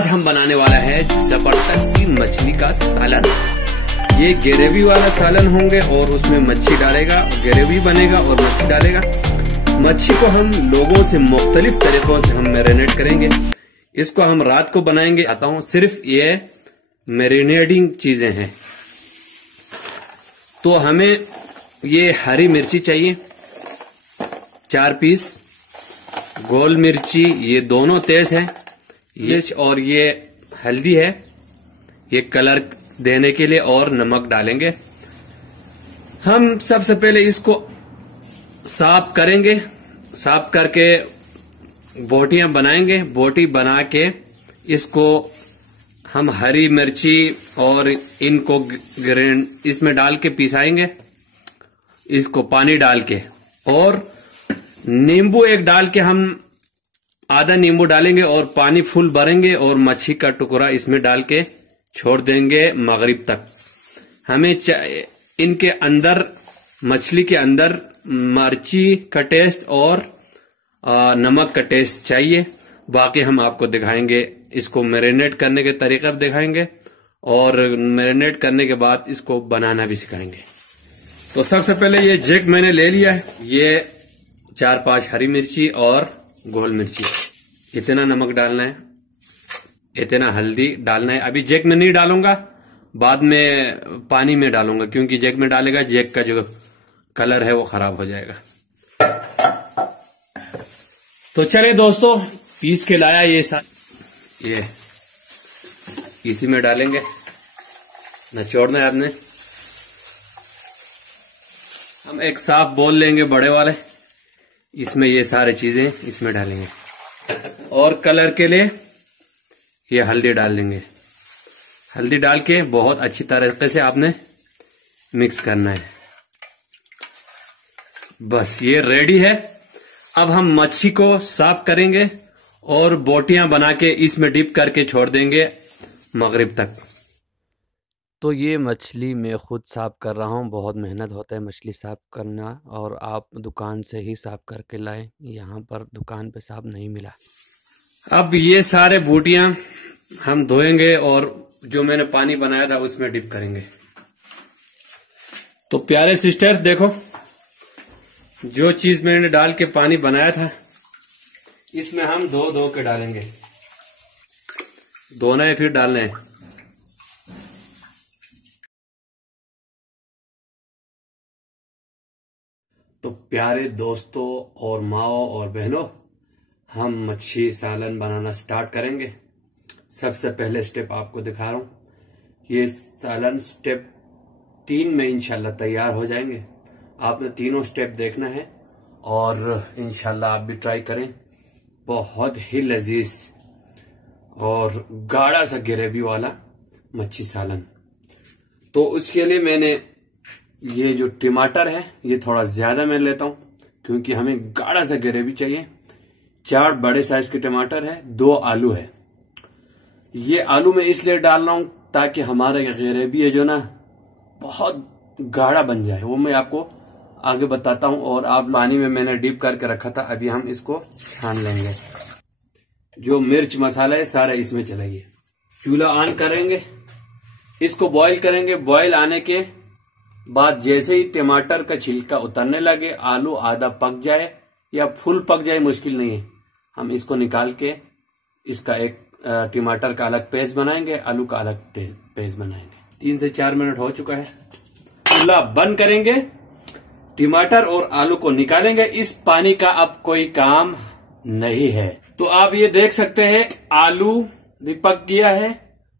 आज हम बनाने वाला है जबरदस्त सी मछली का सालन। ये ग्रेवी वाला सालन होंगे और उसमें मच्छी डालेगा, ग्रेवी बनेगा और मच्छी डालेगा। मच्छी को हम लोगों से मुख्तलिफ तरीकों से हम मैरिनेट करेंगे। इसको हम रात को बनाएंगे। आता हूं, सिर्फ ये मैरिनेटिंग चीजें हैं। तो हमें ये हरी मिर्ची चाहिए 4 पीस, गोल मिर्ची ये दोनों तेज है, ये और ये हल्दी है, ये कलर देने के लिए, और नमक डालेंगे। हम सबसे पहले इसको साफ करेंगे, साफ करके बोटियां बनाएंगे। बोटी बना के इसको हम हरी मिर्ची और इनको ग्राइंड इसमें डाल के पिसाएंगे, इसको पानी डाल के, और नींबू एक डाल के हम आधा नींबू डालेंगे और पानी फुल भरेंगे और मच्छी का टुकड़ा इसमें डाल के छोड़ देंगे मगरिब तक। हमें इनके अंदर, मछली के अंदर मिर्ची का टेस्ट और नमक का टेस्ट चाहिए। बाकी हम आपको दिखाएंगे, इसको मैरिनेट करने के तरीका दिखाएंगे और मैरिनेट करने के बाद इसको बनाना भी सिखाएंगे। तो सबसे पहले ये जग मैंने ले लिया है, ये 4-5 हरी मिर्ची और गोल मिर्ची, इतना नमक डालना है, इतना हल्दी डालना है। अभी जग में नहीं डालूंगा, बाद में पानी में डालूंगा, क्योंकि जग में डालेगा जग का जो कलर है वो खराब हो जाएगा। तो चले दोस्तों, पीस के लाया ये इसी में डालेंगे, निचोड़ना है आपने। हम एक साफ बोल लेंगे बड़े वाले, इसमें ये सारी चीजें इसमें डालेंगे, और कलर के लिए ये हल्दी डाल देंगे। हल्दी डाल के बहुत अच्छी तरीके से आपने मिक्स करना है। बस ये रेडी है। अब हम मच्छी को साफ करेंगे और बोटियां बना के इसमें डिप करके छोड़ देंगे मगरिब तक। तो ये मछली मैं खुद साफ़ कर रहा हूँ। बहुत मेहनत होता है मछली साफ़ करना, और आप दुकान से ही साफ़ करके लाएं, यहाँ पर दुकान पे साफ़ नहीं मिला। अब ये सारे बोटियां हम धोएंगे और जो मैंने पानी बनाया था उसमें डिप करेंगे। तो प्यारे सिस्टर देखो, जो चीज मैंने डाल के पानी बनाया था इसमें हम धो के डालेंगे। धोना है फिर डालना है। तो प्यारे दोस्तों और माओ और बहनों, हम मच्छी सालन बनाना स्टार्ट करेंगे। सबसे पहले स्टेप आपको दिखा रहा हूं। ये सालन स्टेप 3 में इंशाल्लाह तैयार हो जाएंगे। आपने तीनों स्टेप देखना है और इंशाल्लाह आप भी ट्राई करें। बहुत ही लजीज और गाढ़ा सा ग्रेवी वाला मच्छी सालन। तो उसके लिए मैंने ये जो टमाटर है ये थोड़ा ज्यादा मैं लेता हूं, क्योंकि हमें गाढ़ा सा ग्रेवी चाहिए। 4 बड़े साइज के टमाटर है, 2 आलू है। ये आलू मैं इसलिए डाल रहा हूं ताकि हमारा ग्रेवी है जो ना बहुत गाढ़ा बन जाए, वो मैं आपको आगे बताता हूं। और आप पानी में मैंने डीप करके रखा था, अभी हम इसको छान लेंगे। जो मिर्च मसाला है सारा इसमें चलाइए। चूल्हा ऑन करेंगे, इसको बॉईल करेंगे। बॉईल आने के बाद जैसे ही टमाटर का छिलका उतरने लगे, आलू आधा पक जाए या फुल पक जाए, मुश्किल नहीं है, हम इसको निकाल के इसका एक टमाटर का अलग पेस्ट बनाएंगे, आलू का अलग पेस्ट बनाएंगे। 3 से 4 मिनट हो चुका है। चूल्हा बंद करेंगे, टमाटर और आलू को निकालेंगे। इस पानी का अब कोई काम नहीं है। तो आप ये देख सकते हैं, आलू भी पक गया है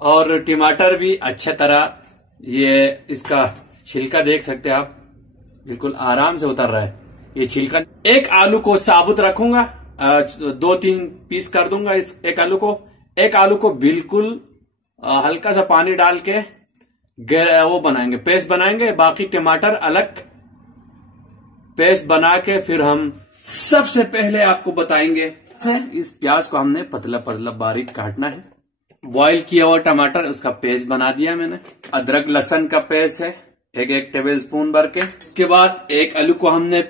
और टमाटर भी अच्छा तरह, ये इसका छिलका देख सकते हैं आप, बिल्कुल आराम से उतर रहा है ये छिलका। एक आलू को साबुत रखूंगा, 2-3 पीस कर दूंगा इस एक आलू को। एक आलू को बिल्कुल हल्का सा पानी डाल के वो बनाएंगे, पेस्ट बनाएंगे। बाकी टमाटर अलग पेस्ट बना के फिर हम सबसे पहले आपको बताएंगे। इस प्याज को हमने पतला पतला बारीक काटना है। बॉईल किया हुआ टमाटर, उसका पेस्ट बना दिया मैंने। अदरक लहसुन का पेस्ट है 1 टेबल स्पून भर के। उसके बाद एक आलू को हमने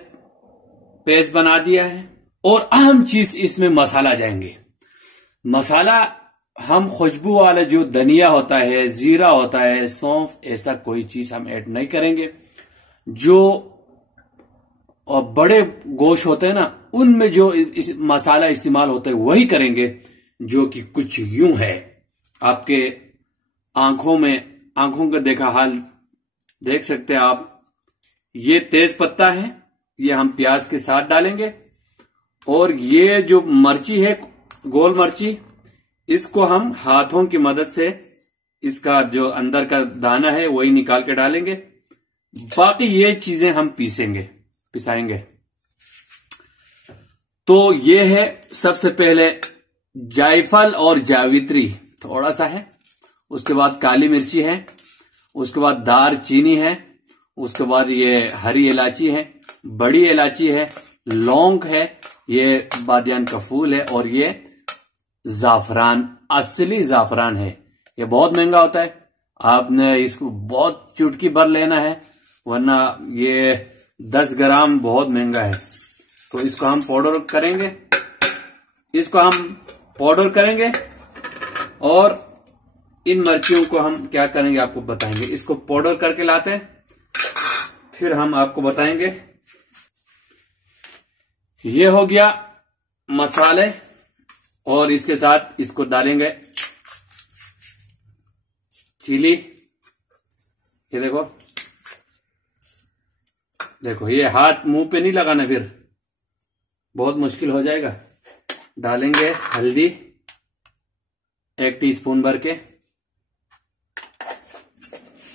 पेस्ट बना दिया है। और अहम चीज इसमें मसाला जाएंगे। मसाला हम खुशबू वाले जो धनिया होता है, जीरा होता है, सौंफ, ऐसा कोई चीज हम ऐड नहीं करेंगे। जो बड़े गोश्त होते हैं ना, उनमें जो मसाला इस्तेमाल होता है वही करेंगे, जो कि कुछ यूं है। आपके आंखों का देखा हाल देख सकते हैं आप। ये तेज पत्ता है, ये हम प्याज के साथ डालेंगे। और ये जो मिर्ची है, गोल मिर्ची, इसको हम हाथों की मदद से इसका जो अंदर का दाना है वही निकाल के डालेंगे। बाकी ये चीजें हम पिसाएंगे। तो ये है सबसे पहले जायफल और जावित्री थोड़ा सा है, उसके बाद काली मिर्ची है, उसके बाद दार चीनी है, उसके बाद ये हरी इलायची है, बड़ी इलायची है, लौंग है, ये बादियान का फूल है, और ये जाफरान, असली जाफरान है। ये बहुत महंगा होता है, आपने इसको बहुत चुटकी भर लेना है, वरना ये 10 ग्राम बहुत महंगा है। तो इसको हम पाउडर करेंगे और इन मिर्चियों को हम क्या करेंगे आपको बताएंगे। इसको पाउडर करके लाते हैं, फिर हम आपको बताएंगे। ये हो गया मसाले, और इसके साथ इसको डालेंगे चिली। ये देखो ये हाथ मुंह पे नहीं लगाना, फिर बहुत मुश्किल हो जाएगा। डालेंगे हल्दी 1 टीस्पून भर के।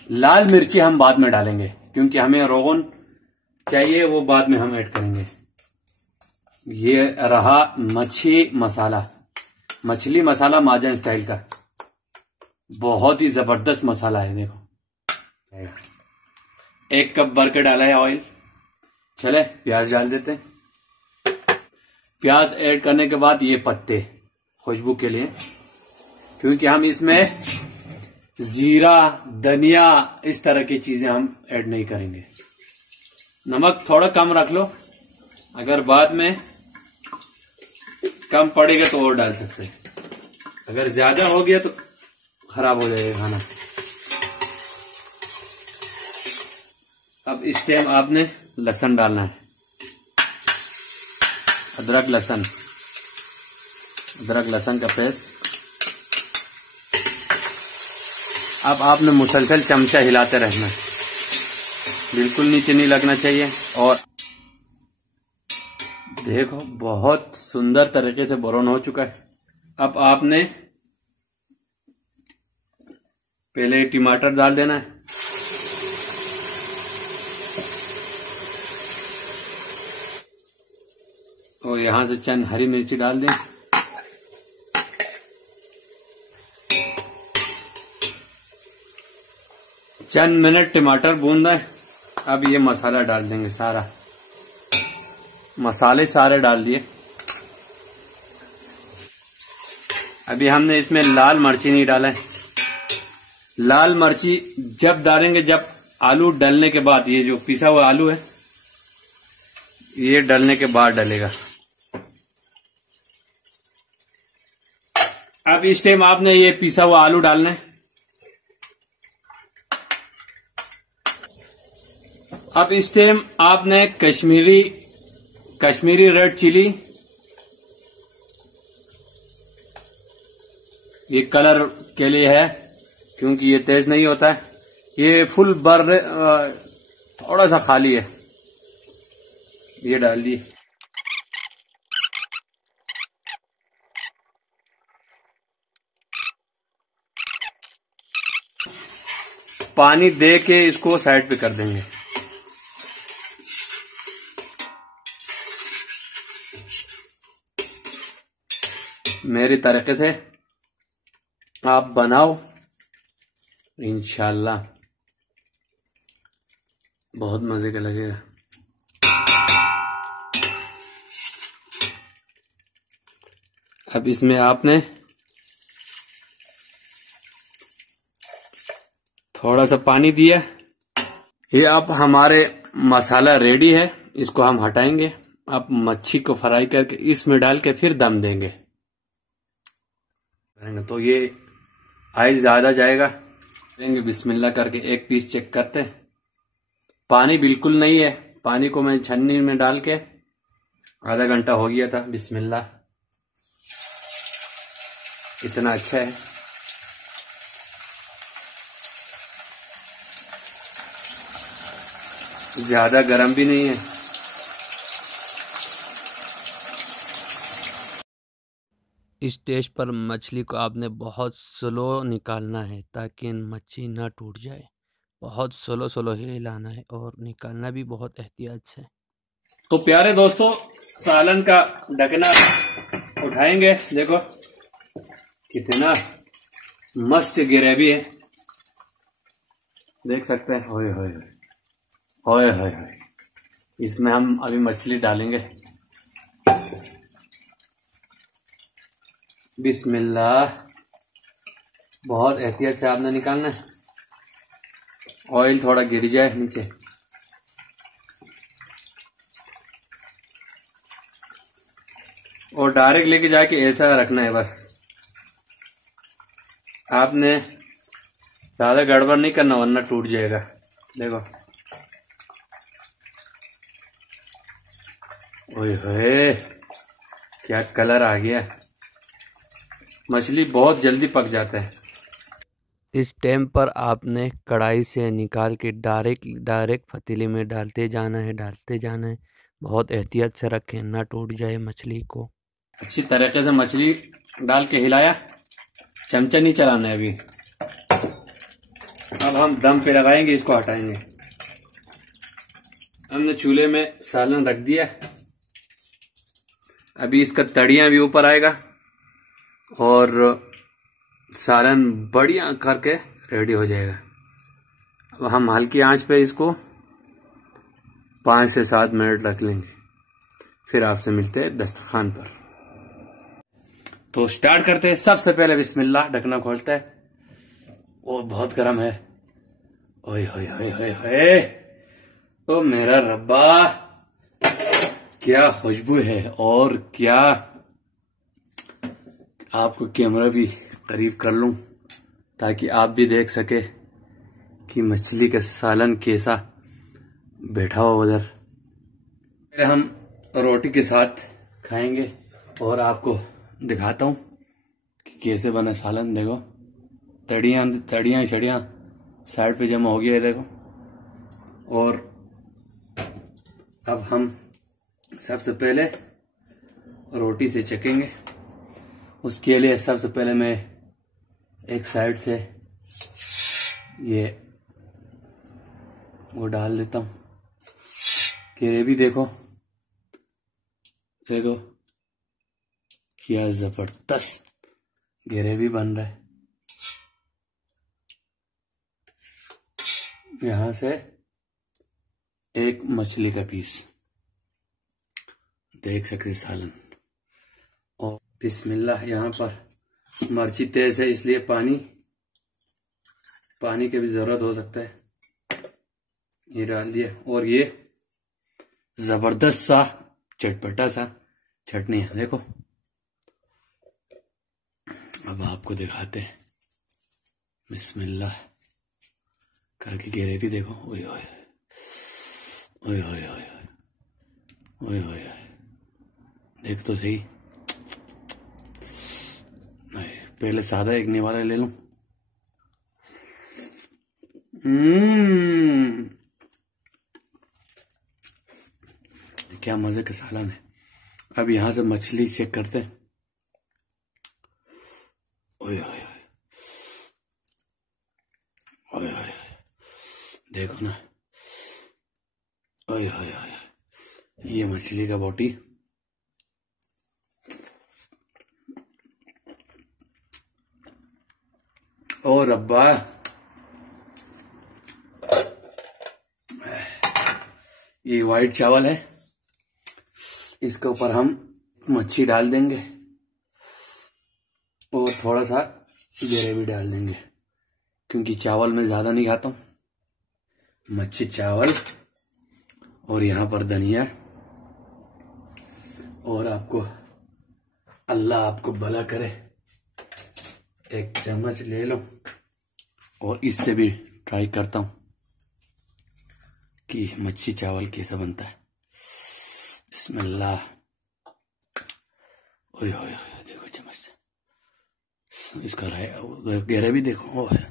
लाल मिर्ची हम बाद में डालेंगे, क्योंकि हमें रोगन चाहिए, वो बाद में हम ऐड करेंगे। ये रहा मछली मसाला महाजन स्टाइल का, बहुत ही जबरदस्त मसाला है। देखो 1 कप भर के डाला है ऑयल। चले प्याज डाल देते हैं। प्याज ऐड करने के बाद ये पत्ते खुशबू के लिए, क्योंकि हम इसमें जीरा, धनिया, इस तरह की चीजें हम ऐड नहीं करेंगे। नमक थोड़ा कम रख लो, अगर बाद में कम पड़ेगा तो और डाल सकते हैं, अगर ज्यादा हो गया तो खराब हो जाएगा खाना। अब इस टाइम आपने लहसुन डालना है, अदरक लहसुन का पेस्ट। अब आपने मुसलसल चमचा हिलाते रहना है, बिल्कुल नीचे नहीं लगना चाहिए। और देखो बहुत सुंदर तरीके से ब्राउन हो चुका है। अब आपने पहले टमाटर डाल देना है, और यहां से चंद हरी मिर्ची डाल दें। चंद मिनट टमाटर भूनना है। अब ये मसाला डाल देंगे, मसाले सारे डाल दिए। अभी हमने इसमें लाल मिर्ची नहीं डाला है। लाल मिर्ची जब डालेंगे, जब आलू डलने के बाद, ये जो पिसा हुआ आलू है ये डलने के बाद डलेगा। अब इस टाइम आपने ये पिसा हुआ आलू डालना है। अब इस टाइम आपने कश्मीरी रेड चिली, ये कलर के लिए है, क्योंकि ये तेज नहीं होता है। ये फुल थोड़ा सा खाली है, ये डाल दी। पानी दे के इसको साइड पे कर देंगे। मेरी तरीके से आप बनाओ, इंशाल्लाह बहुत मजे का लगेगा। अब इसमें आपने थोड़ा सा पानी दिया। ये अब हमारे मसाला रेडी है, इसको हम हटाएंगे। अब मच्छी को फ्राई करके इसमें डाल के फिर दम देंगे। तो ये ऑयल ज्यादा जाएगा। लेंगे बिस्मिल्लाह करके एक पीस चेक करते हैं। पानी बिल्कुल नहीं है, पानी को मैं छन्नी में डाल के आधा घंटा हो गया था। बिस्मिल्लाह, इतना अच्छा है। ज्यादा गर्म भी नहीं है। इस स्टेज पर मछली को आपने बहुत स्लो निकालना है ताकि मच्छी ना टूट जाए। बहुत स्लो स्लो ही हिलाना है और निकालना भी बहुत एहतियात से। तो प्यारे दोस्तों, सालन का ढकना उठाएंगे। देखो कितना मस्त ग्रेवी है, देख सकते हैं। होए होए होए होए होए। इसमें हम अभी मछली डालेंगे। बिस्मिल्लाह, बहुत एहतियात से आपने निकालना है। ऑयल थोड़ा गिर जाए नीचे। और डायरेक्ट लेके जाके ऐसा रखना है बस। आपने ज्यादा गड़बड़ नहीं करना वरना टूट जाएगा। देखो, ओए होए, क्या कलर आ गया। मछली बहुत जल्दी पक जाता है। इस टाइम पर आपने कढ़ाई से निकाल के डायरेक्ट पतीले में डालते जाना है। बहुत एहतियात से रखें, ना टूट जाए मछली को। अच्छी तरीके से मछली डाल के हिलाया, चमचा नहीं चलाना है अभी। अब हम दम पे लगाएंगे, इसको हटाएंगे। हमने चूल्हे में सालन रख दिया। अभी इसका तड़ियां भी ऊपर आएगा और सालन बढ़िया करके रेडी हो जाएगा। अब हम हल्की आंच पे इसको 5 से 7 मिनट रख लेंगे, फिर आपसे मिलते हैं दस्तरखान पर। तो स्टार्ट करते हैं। सबसे पहले बिस्मिल्लाह, ढकना खोलता है। वो बहुत गर्म है। ओए होए होए होए होए, ओ मेरा रब्बा, क्या खुशबू है। और क्या, आपको कैमरा भी करीब कर लूं ताकि आप भी देख सके कि मछली का सालन कैसा बैठा हुआ उधर। हम रोटी के साथ खाएंगे और आपको दिखाता हूं कि कैसे बना सालन। देखो, तड़ियां छड़ियां साइड पे जमा हो गया है, देखो। और अब हम सबसे पहले रोटी से चखेंगे। उसके लिए सबसे पहले मैं एक साइड से ये वो डाल देता हूं। ग्रेवी देखो, देखो क्या जबरदस्त ग्रेवी बन रहा है। यहां से एक मछली का पीस, देख सकते सालन। और बिस्मिल्लाह, यहाँ पर मिर्ची तेज है इसलिए पानी की भी जरूरत हो सकता है। ये डाल दिया। और ये जबरदस्त सा चटपटा सा चटनी है, देखो। अब आपको दिखाते हैं। बिस्मिल्लाह करके ग्रेवी देखो। ओए ओए ओए ओए ओए ओए ओए, देख तो सही। पहले सादा एक निवाला ले लूं। क्या मजे का सालन है। अब यहां से मछली चेक करते हैं। ओए ओए ओए ओए, देखो ना। ओए ओए ओए, ये मछली का बोटी। ओ रब्बा, ये वाइट चावल है, इसके ऊपर हम मच्छी डाल देंगे और थोड़ा सा ग्रेवी डाल देंगे, क्योंकि चावल मैं ज्यादा नहीं खाता हूं। मच्छी चावल और यहां पर धनिया। और आपको, अल्लाह आपको भला करे। एक चम्मच ले लो और इससे भी ट्राई करता हूं कि मच्छी चावल कैसा बनता है। बिस्मिल्लाह। ओए होए होए, देखो चम्मच से इसका गहरा भी देखो। ओ है,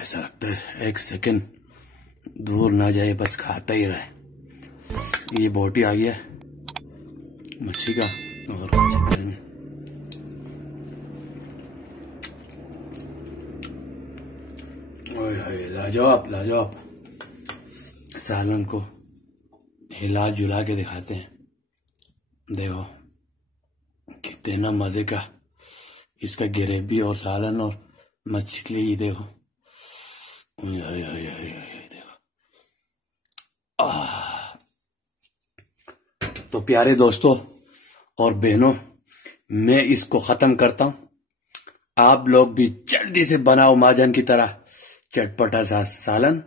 ऐसा लगता है एक सेकंड दूर ना जाए, बस खाता ही रहे। ये बोटी आ गया मच्छी का और चेक करेंगे। ओए होए, लाजवाब लाजवाब। सालन को हिला जुला के दिखाते हैं, देखो कितना मजे का इसका ग्रेवी और सालन और मछली। देखो देखो। तो प्यारे दोस्तों और बहनों, मैं इसको खत्म करता हूं। आप लोग भी जल्दी से बनाओ महाजन की तरह चटपटा सा सालन।